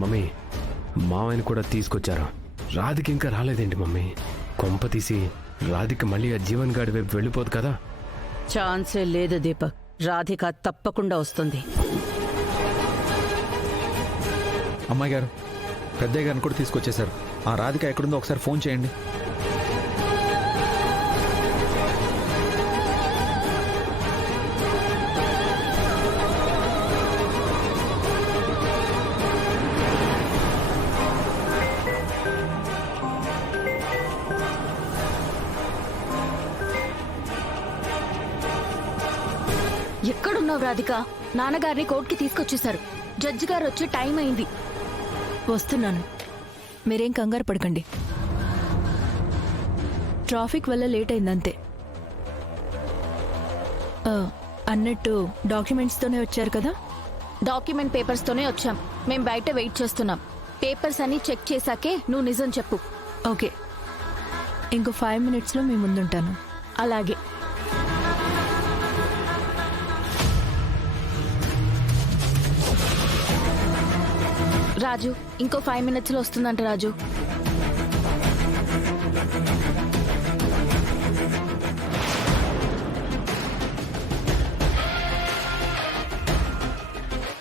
Mummy మావయ్యని కూడా తీసుకొచ్చారు. రాధిక ఇంకా రాలేదేంటి మమ్మీ? కొంప తీసి రాధిక మళ్ళీ ఆ జీవన్ గాడి వైపు వెళ్ళిపోదు కదా? ఛాన్సే లేదు దీపక్. రాధిక తప్పకుండా వస్తుంది. అమ్మాయి గారు, పెద్దయ్య గారిని కూడా తీసుకొచ్చేశారు. ఆ రాధిక ఎక్కడుందో ఒకసారి ఫోన్ చేయండి. ఎక్కడున్నావు రాధిక? నాన్నగారిని కోర్టుకి తీసుకొచ్చేశారు. జడ్జి గారు వచ్చే టైం అయింది. వస్తున్నాను, మీరేం కంగారు పడకండి. ట్రాఫిక్ వల్ల లేట్ అయిందంతే. అన్నట్టు డాక్యుమెంట్స్తోనే వచ్చారు కదా? డాక్యుమెంట్ పేపర్స్తోనే వచ్చాం. మేం బయట వెయిట్ చేస్తున్నాం. పేపర్స్ అన్ని చెక్ చేశాకే నువ్వు నిజం చెప్పు. ఓకే, ఇంకో 5 minutesలో మీ ముందుంటాను. అలాగే. రాజు, ఇంకో 5 minutesలో వస్తుందంట రాజు.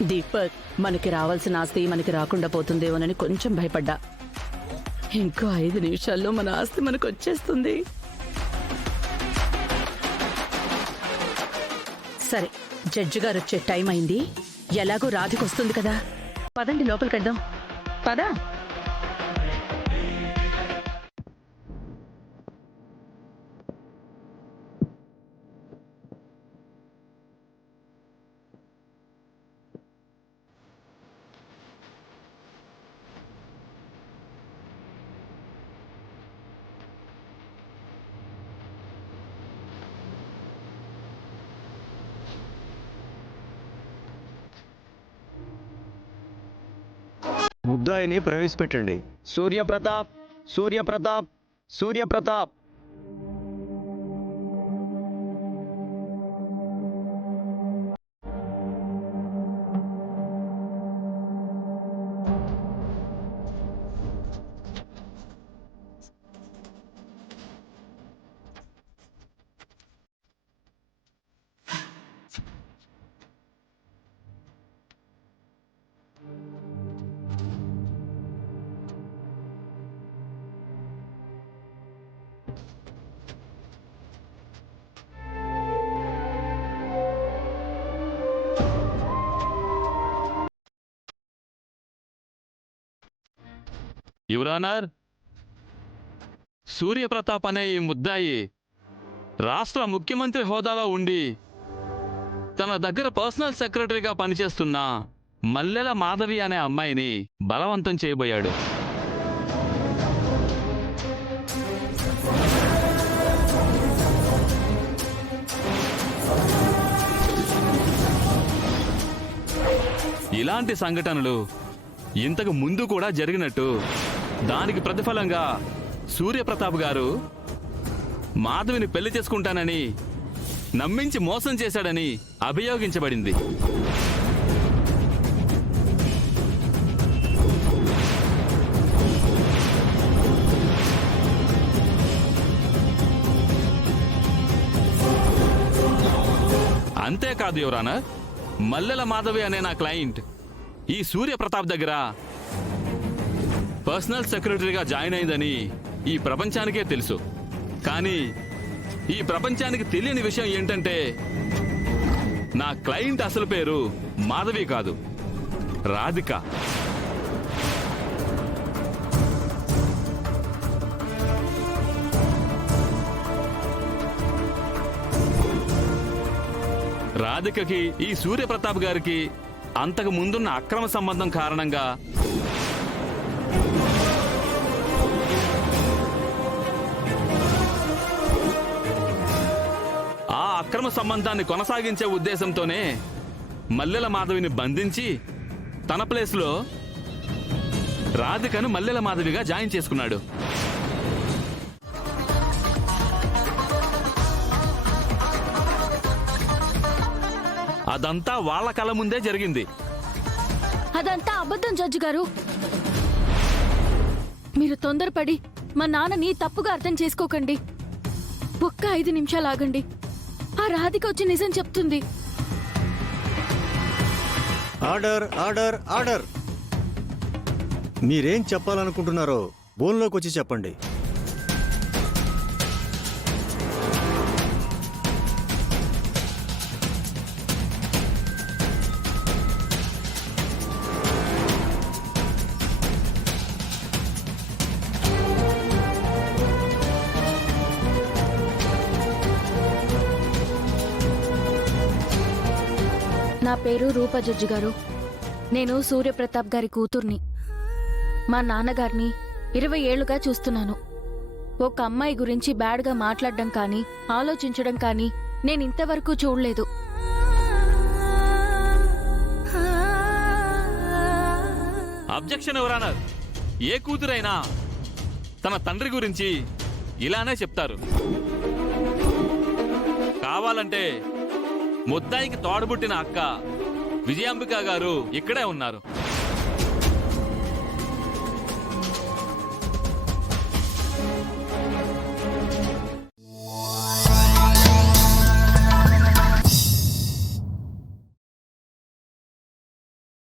దీపక్, మనకి రావాల్సిన ఆస్తి మనకి రాకుండా పోతుందేమోనని కొంచెం భయపడ్డా. ఇంకో 5 నిమిషాల్లో మన ఆస్తి మనకు వచ్చేస్తుంది. సరే, జడ్జి గారు వచ్చే టైం అయింది. ఎలాగో రాధికి వస్తుంది కదా, పదండి లోపలికి వెళ్దాం. పదా. ముద్దాయిని ప్రవేశపెట్టండి. సూర్యప్రతాప్, సూర్యప్రతాప్, సూర్యప్రతాప్. యువర్ ఆనర్, సూర్యప్రతాప్ అనే ఈ ముద్దాయి రాష్ట్ర ముఖ్యమంత్రి హోదాలో ఉండి తన దగ్గర పర్సనల్ సెక్రటరీగా పనిచేస్తున్న మల్లెల మాధవి అనే అమ్మాయిని బలవంతం చేయబోయాడు. ఇలాంటి సంఘటనలు ఇంతకు ముందు కూడా జరిగినట్టు, దానికి ప్రతిఫలంగా సూర్యప్రతాప్ గారు మాధవిని పెళ్లి చేసుకుంటానని నమ్మించి మోసం చేశాడని అభియోగించబడింది. అంతేకాదు యువర్ ఆనర్, మల్లెల మాధవి అనే నా క్లయింట్ ఈ సూర్యప్రతాప్ దగ్గర పర్సనల్ సెక్రటరీగా జాయిన్ అయిందని ఈ ప్రపంచానికే తెలుసు. కానీ ఈ ప్రపంచానికి తెలియని విషయం ఏంటంటే, నా క్లయింట్ అసలు పేరు మాధవి కాదు, రాధిక. రాధికకి ఈ సూర్యప్రతాప్ గారికి అంతకు ముందున్న అక్రమ సంబంధం కారణంగా ఆ అక్రమ సంబంధాన్ని కొనసాగించే ఉద్దేశంతోనే మల్లెల మాధవిని బంధించి తన ప్లేస్లో రాధికను మల్లెల మాధవిగా జాయిన్ చేసుకున్నాడు. అదంతా వాళ్ళ కళ్ళ ముందే జరిగింది. అదంతా అబద్ధం జడ్జి గారు. మీరు తొందరపడి మా నాన్నని తప్పుగా అర్థం చేసుకోకండి. ఒక్క 5 నిమిషాలు ఆగండి. ఆ రాధిక వచ్చి నిజం చెప్తుంది. Order order order. మీరేం చెప్పాలనుకుంటున్నారో బోన్లోకి వచ్చి చెప్పండి. నా పేరు రూప జడ్జి గారు. నేను సూర్యప్రతాప్ గారి కూతుర్ని. మా నాన్నగారిని 20 ఏళ్లుగా చూస్తున్నాను. ఒక అమ్మాయి గురించి బ్యాడ్గా మాట్లాడడం కానీ ఆలోచించడం కానీ నేను ఇంతవరకు చూడలేదు. అబ్జెక్షన్ ఎవరన్నారు? ఏ కూతురైనా తన తండ్రి గురించి ఇలానే చెప్తారు. కావాలంటే ముద్దాయికి తోడబుట్టిన అక్క విజయాంబిక గారు ఇక్కడే ఉన్నారు.